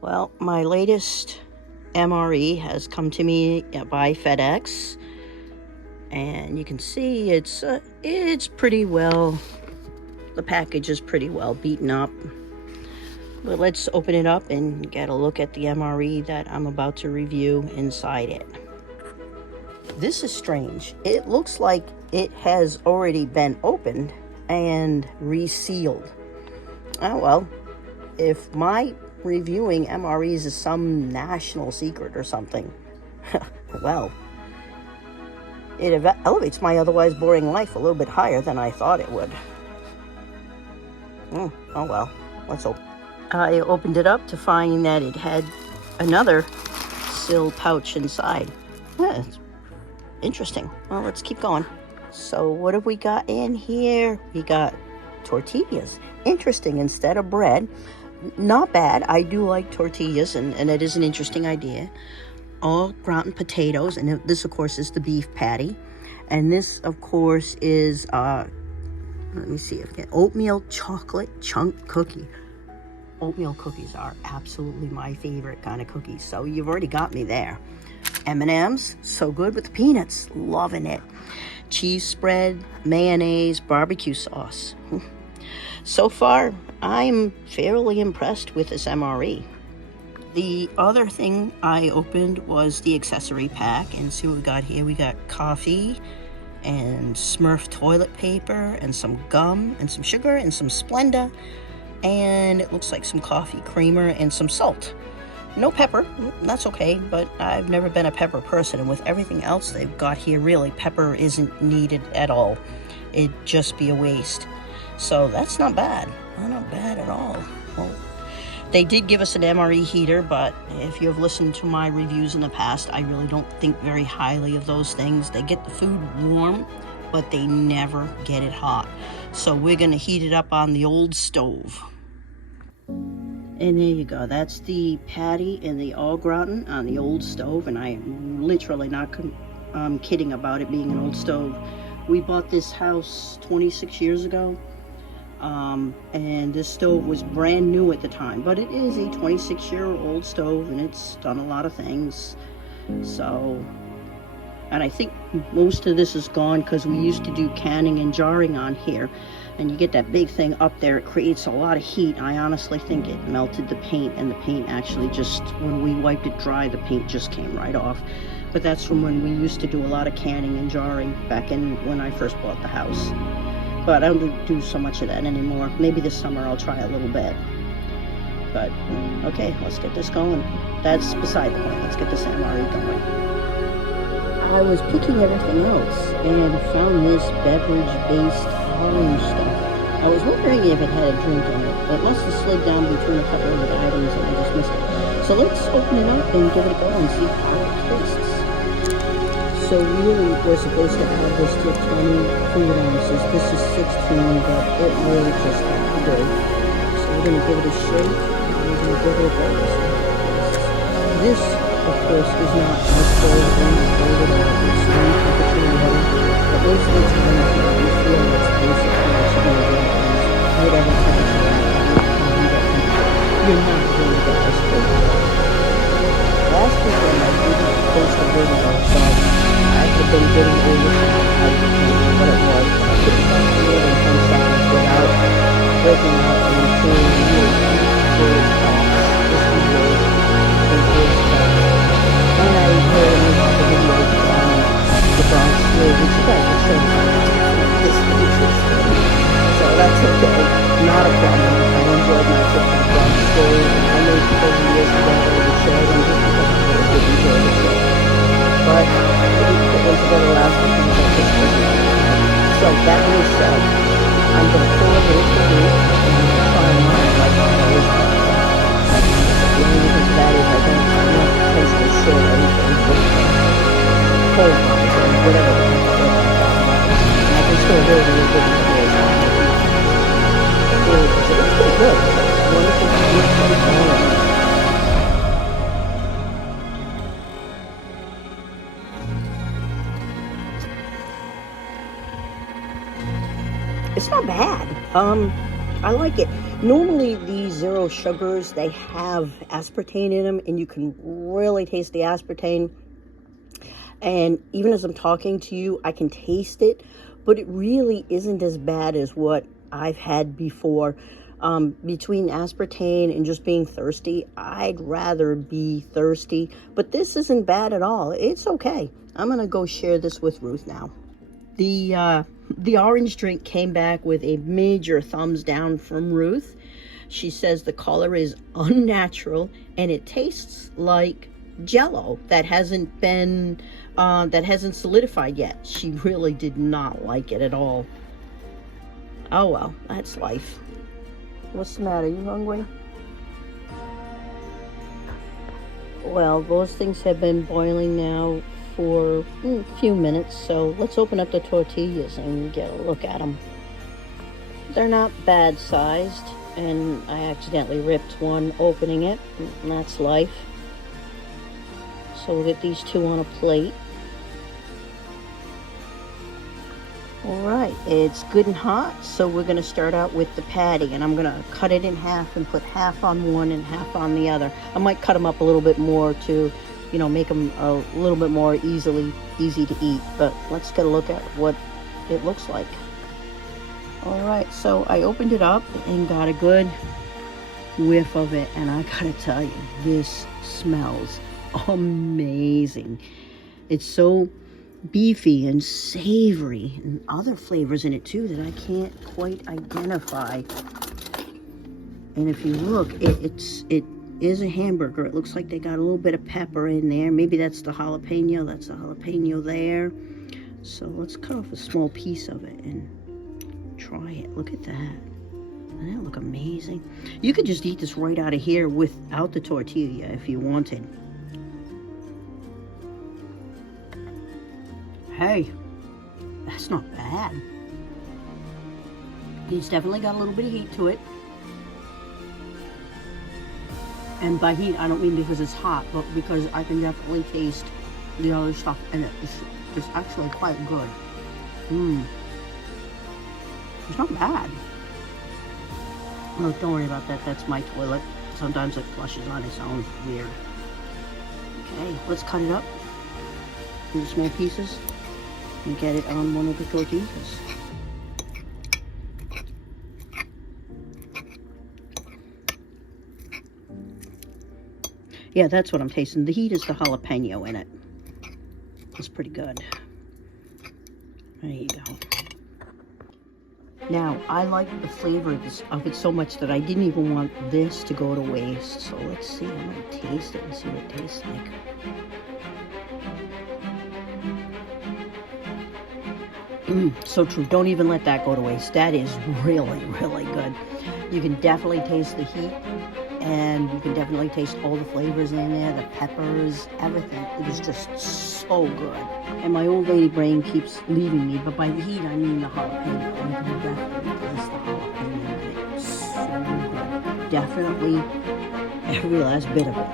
Well, my latest MRE has come to me by FedEx, and you can see it's pretty well, the package is pretty well beaten up. But let's open it up and get a look at the MRE that I'm about to review inside it. This is strange. It looks like it has already been opened and resealed. Oh well, if my reviewing MREs is some national secret or something, well, it elevates my otherwise boring life a little bit higher than I thought it would. Oh well, let's open. I opened it up to find that it had another seal pouch inside. Yeah, it's interesting. Well, let's keep going. So what have we got in here? We got tortillas. Interesting, instead of bread. Not bad. I do like tortillas, and it is an interesting idea. All gratin potatoes, and this, of course, is the beef patty. And this, of course, is, let me see if I can, oatmeal chocolate chunk cookie. Oatmeal cookies are absolutely my favorite kind of cookies, so you've already got me there. M&M's, so good with the peanuts. Loving it. Cheese spread, mayonnaise, barbecue sauce. So far, I'm fairly impressed with this MRE. The other thing I opened was the accessory pack, and see what we got here. We got coffee and Smurf toilet paper and some gum and some sugar and some Splenda, and it looks like some coffee creamer and some salt. No pepper, that's okay, but I've never been a pepper person, and with everything else they've got here, really, pepper isn't needed at all. It'd just be a waste. So that's not bad. Not bad at all. Well, they did give us an MRE heater, but if you have listened to my reviews in the past, I really don't think very highly of those things. They get the food warm, but they never get it hot. So we're going to heat it up on the old stove. And there you go. That's the patty and the au gratin on the old stove, and I'm literally not kidding about it being an old stove. We bought this house 26 years ago. And this stove was brand new at the time, but it is a 26-year-old stove, and it's done a lot of things. So, and I think most of this is gone because we used to do canning and jarring on here, and you get that big thing up there. It creates a lot of heat. I honestly think it melted the paint, and the paint actually just, when we wiped it dry, the paint just came right off. But that's from when we used to do a lot of canning and jarring back in when I first bought the house. But I don't do so much of that anymore. Maybe this summer I'll try a little bit. But, okay, let's get this going. That's beside the point. Let's get this MRE going. I was picking everything else and found this beverage-based orange stuff. I was wondering if it had a drink in it. It must have slid down between a couple of the items and I just missed it. So let's open it up and give it a go and see how it tastes. So really, we're supposed to add this to 20 food ounces. This is 16, but it really just got good. So we're going to give it a shake, and we're going to give it a go. This, of course, is not as cold or extreme temperature or whatever, but most of the time, you feel it's basically going to get whatever temperature you're not going to get this cold. Last weekend, I didn't post a video, but I had been getting over what it was. I couldn't find more than 10 seconds without breaking out into really good talks, just videos and good stuff. And I heard about the video from the Bronx Slave, which you guys are showing this interesting. So that's okay, not a problem. I enjoyed my trip to the Bronx Slave. I made people years ago that would share them just because I really did enjoy the trip. But we put them together last week and I just wasn't right. So that being said, I'm going to pour a little for you and try mine like I always do. The only reason for that is I don't want to taste the shit or anything with cold ones or whatever the heck it is. And I can still hear the little bit of the voice on it. So it's pretty good. It's wonderful to eat and it's not bad. I like it. Normally these zero sugars, they have aspartame in them, and you can really taste the aspartame. And even as I'm talking to you, I can taste it, but it really isn't as bad as what I've had before. Between aspartame and just being thirsty, I'd rather be thirsty, but this isn't bad at all. It's okay. I'm gonna go share this with Ruth now. The orange drink came back with a major thumbs down from Ruth. She says the color is unnatural and it tastes like Jello that hasn't solidified yet. She really did not like it at all. Oh well, that's life. What's the matter? You hungry? Well, those things have been boiling now for a few minutes, so let's open up the tortillas and get a look at them. They're not bad sized, and I accidentally ripped one opening it, and that's life. So we'll get these two on a plate. All right, it's good and hot, so we're gonna start out with the patty, and I'm gonna cut it in half and put half on one and half on the other. I might cut them up a little bit more to, you know, make them a little bit more easy to eat, but let's get a look at what it looks like. All right, so I opened it up and got a good whiff of it, and I gotta tell you, this smells amazing. It's so beefy and savory, and other flavors in it too that I can't quite identify. And if you look, it is a hamburger. It looks like they got a little bit of pepper in there. Maybe that's the jalapeno. That's the jalapeno there. So let's cut off a small piece of it and try it. Look at that. Doesn't that look amazing? You could just eat this right out of here without the tortilla if you wanted. Hey, that's not bad. It's definitely got a little bit of heat to it. And by heat, I don't mean because it's hot, but because I can definitely taste the other stuff in it. It's actually quite good. It's not bad. Look, don't worry about that. That's my toilet. Sometimes it flushes on its own. Weird. Okay, let's cut it up into small pieces and get it on one of the tortillas. Yeah, that's what I'm tasting. The heat is the jalapeno in it. It's pretty good. There you go. Now, I like the flavor of it so much that I didn't even want this to go to waste. So let's see. I'm going to taste it and see what it tastes like. So true. Don't even let that go to waste. That is really, really good. You can definitely taste the heat, and you can definitely taste all the flavors in there, the peppers, everything. It is just so good. And my old lady brain keeps leaving me, but by the heat, I mean the jalapeno. You can definitely taste the jalapeno. It's so good. Definitely every last bit of it.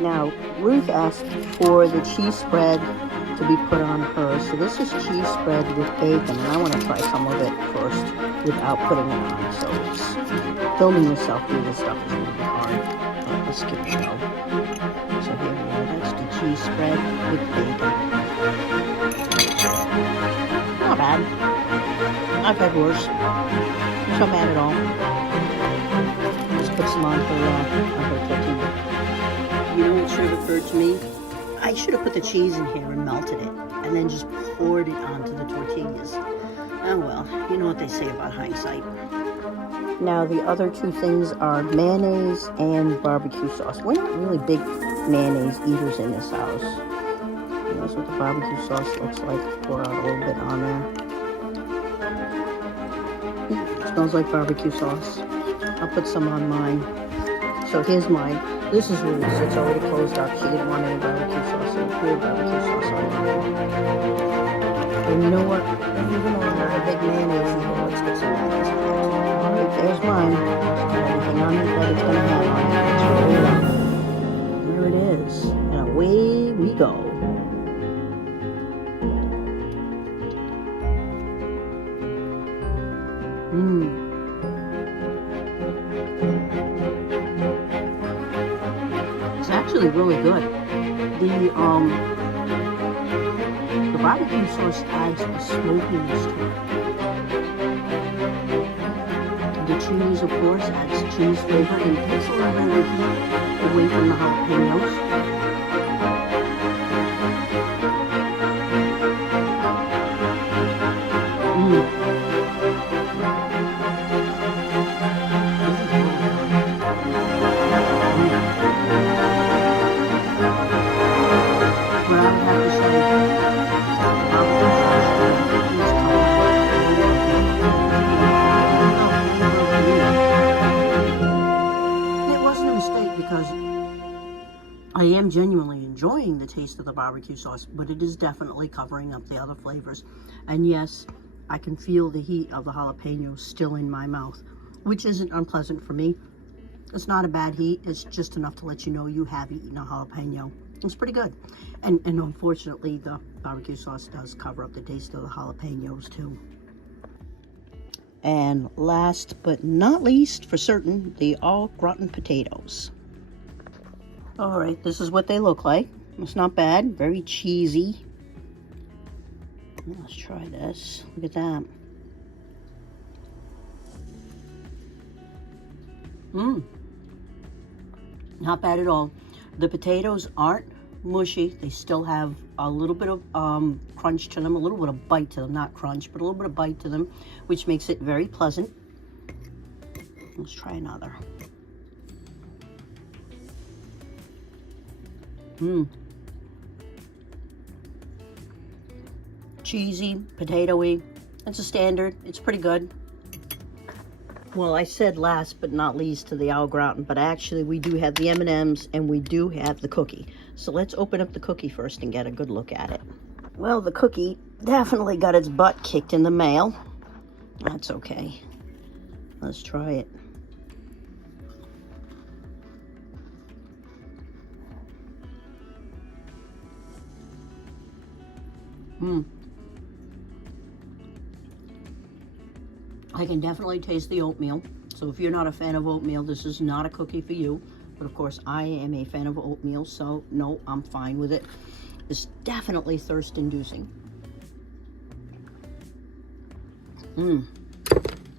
Now, Ruth asked for the cheese spread to be put on hers. So this is cheese spread with bacon, and I want to try some of it first without putting it on. So filming yourself do this stuff is a little bit hard. But let's give it a go. So here we go. That's the cheese spread with bacon. Not bad. I've had worse. It's not bad at all. Just put some on her tortilla. You know what should have occurred to me? I should have put the cheese in here and melted it, and then just poured it onto the tortillas. Oh well, you know what they say about hindsight. Now the other two things are mayonnaise and barbecue sauce. We're not really big mayonnaise eaters in this house. And that's what the barbecue sauce looks like. Pour out a little bit on there. It smells like barbecue sauce. I'll put some on mine. So here's mine. This is Ruth's. It's already closed up. She didn't want any barbecue sauce, so we poured barbecue sauce on it. And you know what? Even though I'm not a big mayonnaise eater, let's get some mayonnaise on it. Alright, there's mine. Everything on it that it's going to have on it. Let's roll it up. There it is. And away we go. really, really good. The barbecue sauce adds a smokiness to it. The cheese, of course, adds cheese flavor and it takes a little bit of the heat away from the jalapenos. Because I am genuinely enjoying the taste of the barbecue sauce, but it is definitely covering up the other flavors. And yes, I can feel the heat of the jalapenos still in my mouth, which isn't unpleasant for me. It's not a bad heat. It's just enough to let you know you have eaten a jalapeno. It's pretty good. And unfortunately, the barbecue sauce does cover up the taste of the jalapenos too. And last but not least, for certain, the au gratin potatoes. All right, this is what they look like. It's not bad, very cheesy. Let's try this. Look at that. Not bad at all. The potatoes aren't mushy. They still have a little bit of crunch to them, a little bit of bite to them. Not crunch, but a little bit of bite to them, which makes it very pleasant. Let's try another. Cheesy, potatoey. It's a standard. It's pretty good. Well, I said last but not least to the au gratin, but actually we do have the M&Ms and we do have the cookie. So let's open up the cookie first and get a good look at it. Well, the cookie definitely got its butt kicked in the mail. That's okay. Let's try it. I can definitely taste the oatmeal. So if you're not a fan of oatmeal, this is not a cookie for you. But of course, I am a fan of oatmeal, so no, I'm fine with it. It's definitely thirst-inducing.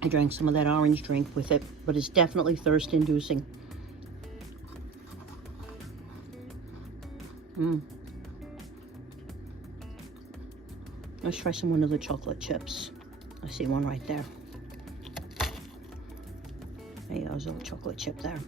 I drank some of that orange drink with it, but it's definitely thirst-inducing. Let's try some of the chocolate chips. I see one right there. There you go, there's a little chocolate chip there.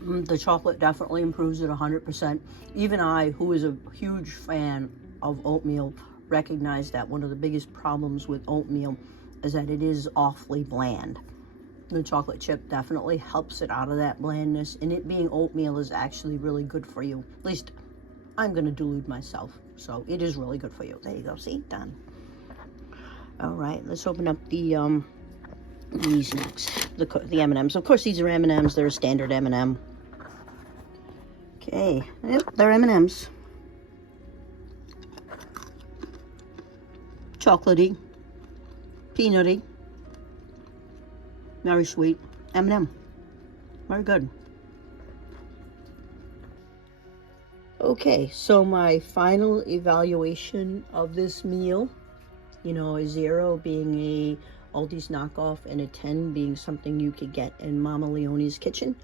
The chocolate definitely improves it 100%. Even I, who is a huge fan of oatmeal, recognize that one of the biggest problems with oatmeal is that it is awfully bland. The chocolate chip definitely helps it out of that blandness, and it being oatmeal is actually really good for you. At least I'm going to delude myself. So it is really good for you. There you go. See? Done. All right. Let's open up the these next. The M&Ms. Of course, these are M&Ms. They're a standard M&M. Okay. Yep, they're M&Ms. Chocolatey. Peanutty. Very sweet. M&M. Very good. Okay, so my final evaluation of this meal, you know, a 0 being a Aldi's knockoff and a 10 being something you could get in Mama Leone's kitchen,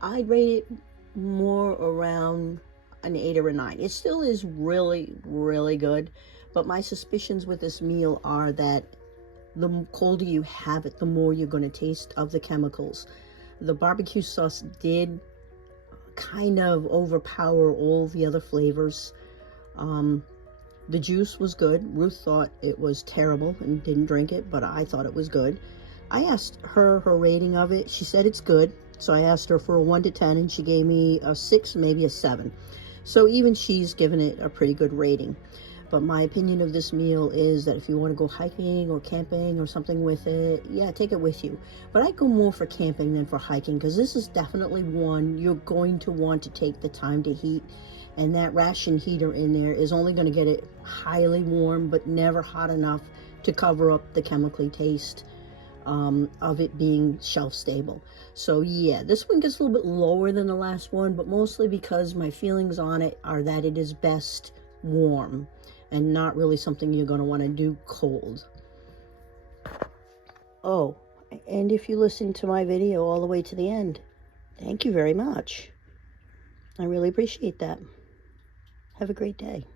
I'd rate it more around an 8 or a 9. It still is really, really good, but my suspicions with this meal are that the colder you have it, the more you're going to taste of the chemicals. The barbecue sauce did kind of overpower all the other flavors. The juice was good. Ruth thought it was terrible and didn't drink it, but I thought it was good. I asked her rating of it. She said it's good. So I asked her for a 1 to 10 and she gave me a 6, maybe a 7. So even she's given it a pretty good rating. But my opinion of this meal is that if you want to go hiking or camping or something with it, yeah, take it with you. But I go more for camping than for hiking, because this is definitely one you're going to want to take the time to heat. And that ration heater in there is only going to get it highly warm, but never hot enough to cover up the chemically taste. of it being shelf stable. So yeah, this one gets a little bit lower than the last one, but mostly because my feelings on it are that it is best warm and not really something you're going to want to do cold. Oh, and if you listen to my video all the way to the end, thank you very much. I really appreciate that. Have a great day.